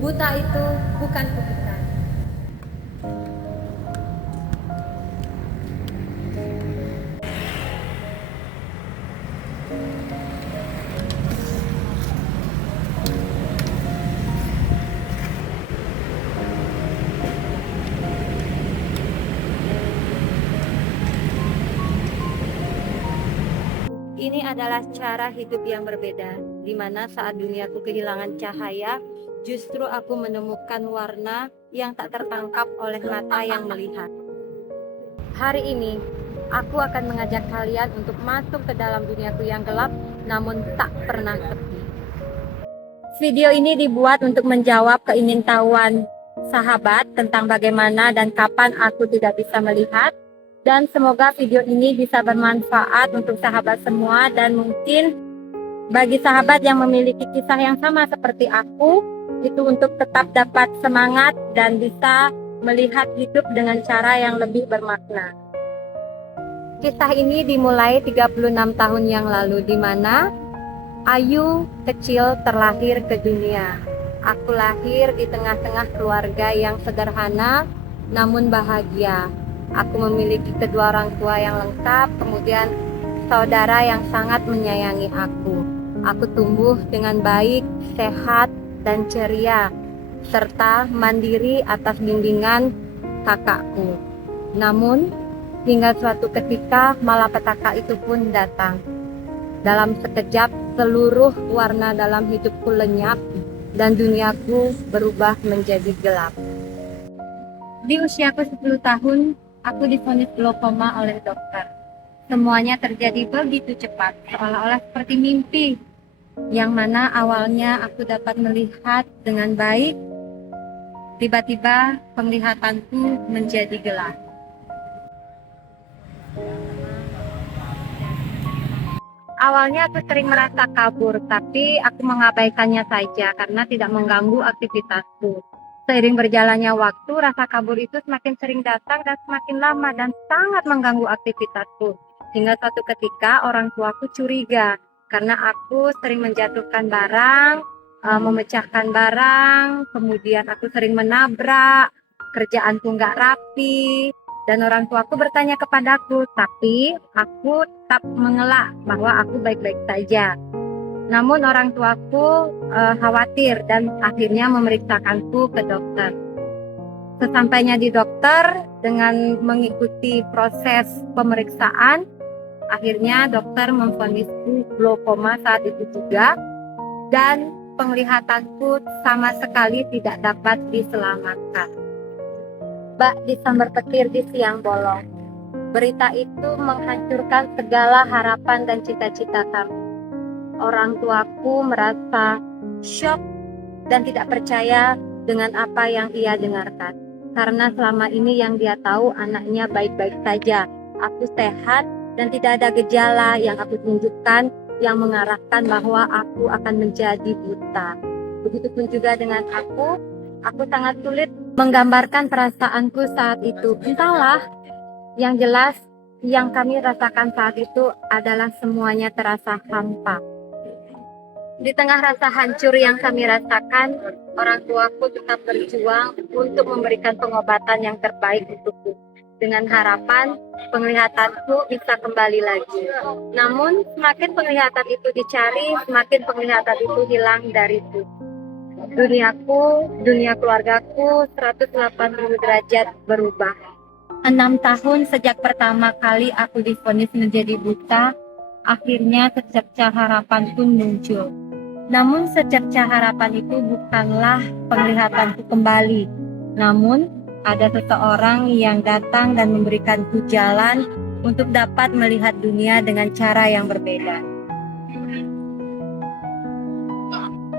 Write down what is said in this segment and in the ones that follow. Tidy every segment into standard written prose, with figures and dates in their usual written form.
Buta itu bukan kutukan. Ini adalah cara hidup yang berbeda, di mana saat duniaku kehilangan cahaya, justru aku menemukan warna yang tak tertangkap oleh mata yang melihat. Hari ini, aku akan mengajak kalian untuk masuk ke dalam duniaku yang gelap, namun tak pernah sepi. Video ini dibuat untuk menjawab keingintahuan sahabat tentang bagaimana dan kapan aku tidak bisa melihat. Dan semoga video ini bisa bermanfaat untuk sahabat semua, dan mungkin bagi sahabat yang memiliki kisah yang sama seperti aku, itu untuk tetap dapat semangat dan bisa melihat hidup dengan cara yang lebih bermakna. Kisah ini dimulai 36 tahun yang lalu, di mana Ayu kecil terlahir ke dunia. Aku lahir di tengah-tengah keluarga yang sederhana namun bahagia. Aku memiliki kedua orang tua yang lengkap, kemudian saudara yang sangat menyayangi aku. Aku tumbuh dengan baik, sehat, dan ceria, serta mandiri atas bimbingan kakakku. Namun, hingga suatu ketika malapetaka itu pun datang. Dalam sekejap, seluruh warna dalam hidupku lenyap dan duniaku berubah menjadi gelap. Di usiaku 10 tahun, aku divonis glaukoma oleh dokter. Semuanya terjadi begitu cepat, seolah-olah seperti mimpi, yang mana awalnya aku dapat melihat dengan baik, tiba-tiba penglihatanku menjadi gelap. Awalnya aku sering merasa kabur, tapi aku mengabaikannya saja karena tidak mengganggu aktivitasku. Seiring berjalannya waktu, rasa kabur itu semakin sering datang dan semakin lama dan sangat mengganggu aktivitasku. Hingga suatu ketika orang tuaku curiga karena aku sering menjatuhkan barang, memecahkan barang, kemudian aku sering menabrak, kerjaanku nggak rapi, dan orang tuaku bertanya kepadaku, tapi aku tetap mengelak bahwa aku baik-baik saja. Namun orang tuaku khawatir dan akhirnya memeriksakanku ke dokter. Sesampainya di dokter, dengan mengikuti proses pemeriksaan, akhirnya dokter memvonisku glaukoma saat itu juga, dan penglihatanku sama sekali tidak dapat diselamatkan. Bak disambar petir di siang bolong. Berita itu menghancurkan segala harapan dan cita-cita kami. Orang tuaku merasa syok dan tidak percaya dengan apa yang ia dengarkan. Karena selama ini yang dia tahu anaknya baik-baik saja. Aku sehat dan tidak ada gejala yang aku tunjukkan yang mengarahkan bahwa aku akan menjadi buta. Begitupun juga dengan aku sangat sulit menggambarkan perasaanku saat itu. Entahlah, yang jelas yang kami rasakan saat itu adalah semuanya terasa hampa. Di tengah rasa hancur yang kami rasakan, orang tuaku tetap berjuang untuk memberikan pengobatan yang terbaik untukku, dengan harapan penglihatanku bisa kembali lagi. Namun, semakin penglihatan itu dicari, semakin penglihatan itu hilang dariku. Duniaku, dunia keluargaku 180 derajat berubah. 6 tahun sejak pertama kali aku divonis menjadi buta, akhirnya secercah harapan pun muncul. Namun secercah harapan itu bukanlah penglihatanku kembali. Namun ada seseorang yang datang dan memberikanku jalan untuk dapat melihat dunia dengan cara yang berbeda.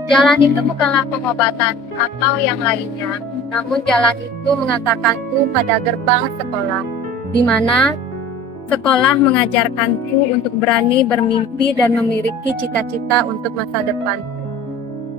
Jalan itu bukanlah pengobatan atau yang lainnya, namun jalan itu mengantarkanku pada gerbang sekolah, di mana sekolah mengajarkanku untuk berani bermimpi dan memiliki cita-cita untuk masa depan.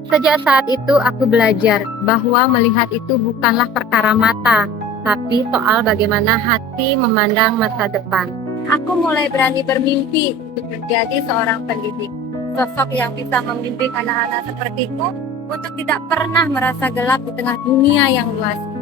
Sejak saat itu aku belajar bahwa melihat itu bukanlah perkara mata, tapi soal bagaimana hati memandang masa depan. Aku mulai berani bermimpi untuk menjadi seorang pendidik. Sosok yang bisa membimbing anak-anak sepertiku untuk tidak pernah merasa gelap di tengah dunia yang luas.